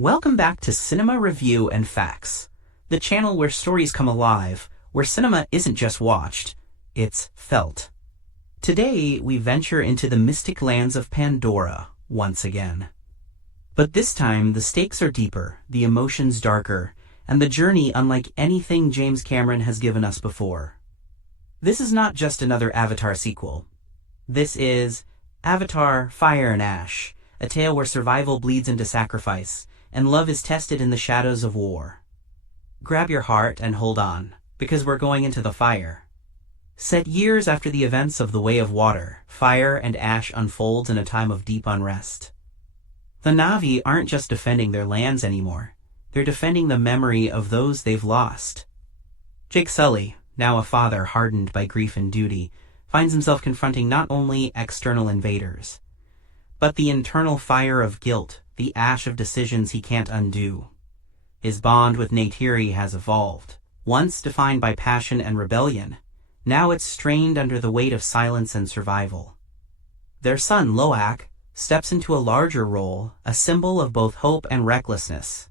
Welcome back to Cinema Review and Facts, the channel where stories come alive, where cinema isn't just watched, it's felt. Today, we venture into the mystic lands of Pandora once again. But this time, the stakes are deeper, the emotions darker, and the journey unlike anything James Cameron has given us before. This is not just another Avatar sequel. This is Avatar: Fire and Ash, a tale where survival bleeds into sacrifice, and love is tested in the shadows of war. Grab your heart and hold on, because we're going into the fire. Set years after the events of The Way of Water, Fire and Ash unfolds in a time of deep unrest. The Na'vi aren't just defending their lands anymore, they're defending the memory of those they've lost. Jake Sully, now a father hardened by grief and duty, finds himself confronting not only external invaders, but the internal fire of guilt, the ash of decisions he can't undo. His bond with Neytiri has evolved. Once defined by passion and rebellion, now it's strained under the weight of silence and survival. Their son, Loak, steps into a larger role, a symbol of both hope and recklessness.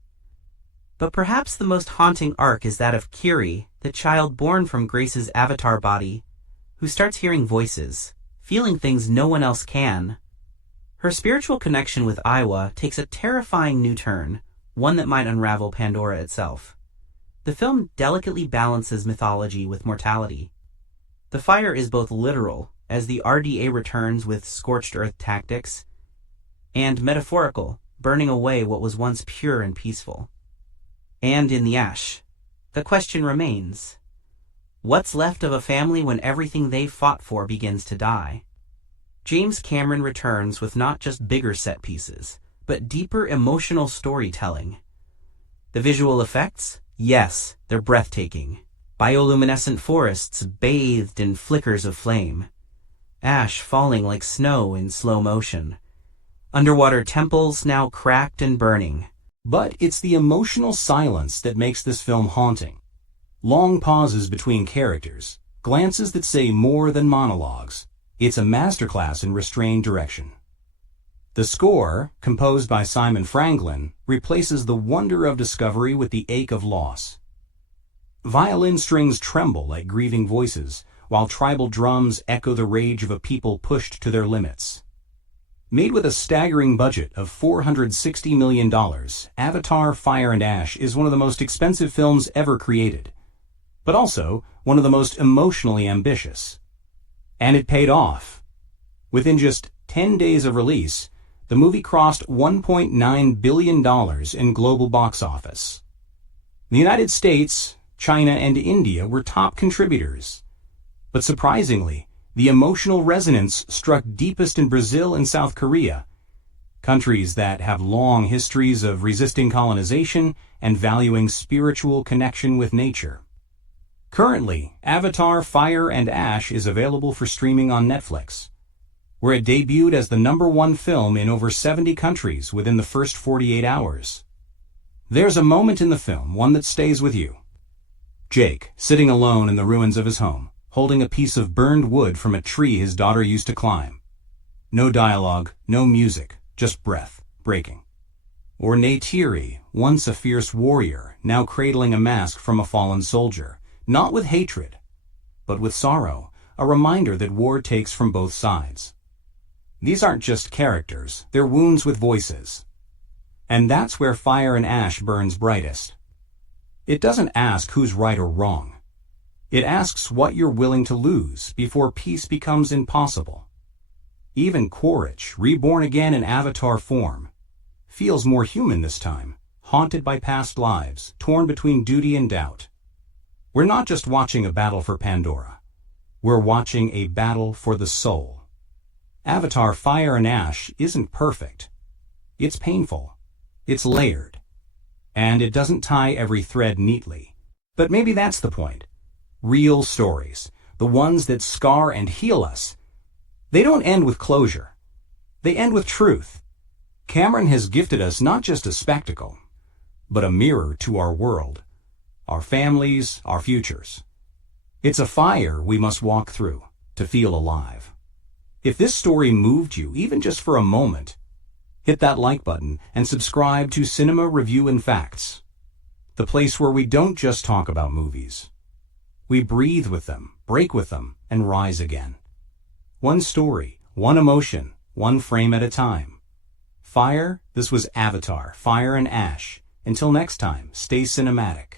But perhaps the most haunting arc is that of Kiri, the child born from Grace's avatar body, who starts hearing voices, feeling things no one else can. Her spiritual connection with Aiwa takes a terrifying new turn, one that might unravel Pandora itself. The film delicately balances mythology with mortality. The fire is both literal, as the RDA returns with scorched earth tactics, and metaphorical, burning away what was once pure and peaceful. And in the ash, the question remains, what's left of a family when everything they fought for begins to die? James Cameron returns with not just bigger set pieces, but deeper emotional storytelling. The visual effects? Yes, they're breathtaking. Bioluminescent forests bathed in flickers of flame. Ash falling like snow in slow motion. Underwater temples now cracked and burning. But it's the emotional silence that makes this film haunting. Long pauses between characters, glances that say more than monologues. It's a masterclass in restrained direction. The score, composed by Simon Franklin, replaces the wonder of discovery with the ache of loss. Violin strings tremble like grieving voices, while tribal drums echo the rage of a people pushed to their limits. Made with a staggering budget of $460 million, Avatar: Fire and Ash is one of the most expensive films ever created, but also one of the most emotionally ambitious. And it paid off. Within just 10 days of release, the movie crossed $1.9 billion in global box office. The United States, China, and India were top contributors. But surprisingly, the emotional resonance struck deepest in Brazil and South Korea, countries that have long histories of resisting colonization and valuing spiritual connection with nature. Currently, Avatar: Fire and Ash is available for streaming on Netflix, where it debuted as the #1 film in over 70 countries within the first 48 hours. There's a moment in the film, one that stays with you. Jake, sitting alone in the ruins of his home, holding a piece of burned wood from a tree his daughter used to climb. No dialogue, no music, just breath, breaking. Or Neytiri, once a fierce warrior, now cradling a mask from a fallen soldier. Not with hatred, but with sorrow, a reminder that war takes from both sides. These aren't just characters, they're wounds with voices. And that's where Fire and Ash burns brightest. It doesn't ask who's right or wrong. It asks what you're willing to lose before peace becomes impossible. Even Quaritch, reborn again in Avatar form, feels more human this time, haunted by past lives, torn between duty and doubt. We're not just watching a battle for Pandora. We're watching a battle for the soul. Avatar: Fire and Ash isn't perfect. It's painful. It's layered. And it doesn't tie every thread neatly. But maybe that's the point. Real stories, the ones that scar and heal us, they don't end with closure. They end with truth. Cameron has gifted us not just a spectacle, but a mirror to our world. Our families, our futures. It's a fire we must walk through to feel alive. If this story moved you, even just for a moment, Hit that like button and subscribe to Cinema Review and Facts, the place where we don't just talk about movies. We breathe with them, break with them, and rise again. One story, one emotion, one frame at a time. This was Avatar, Fire and Ash. Until next time, stay cinematic.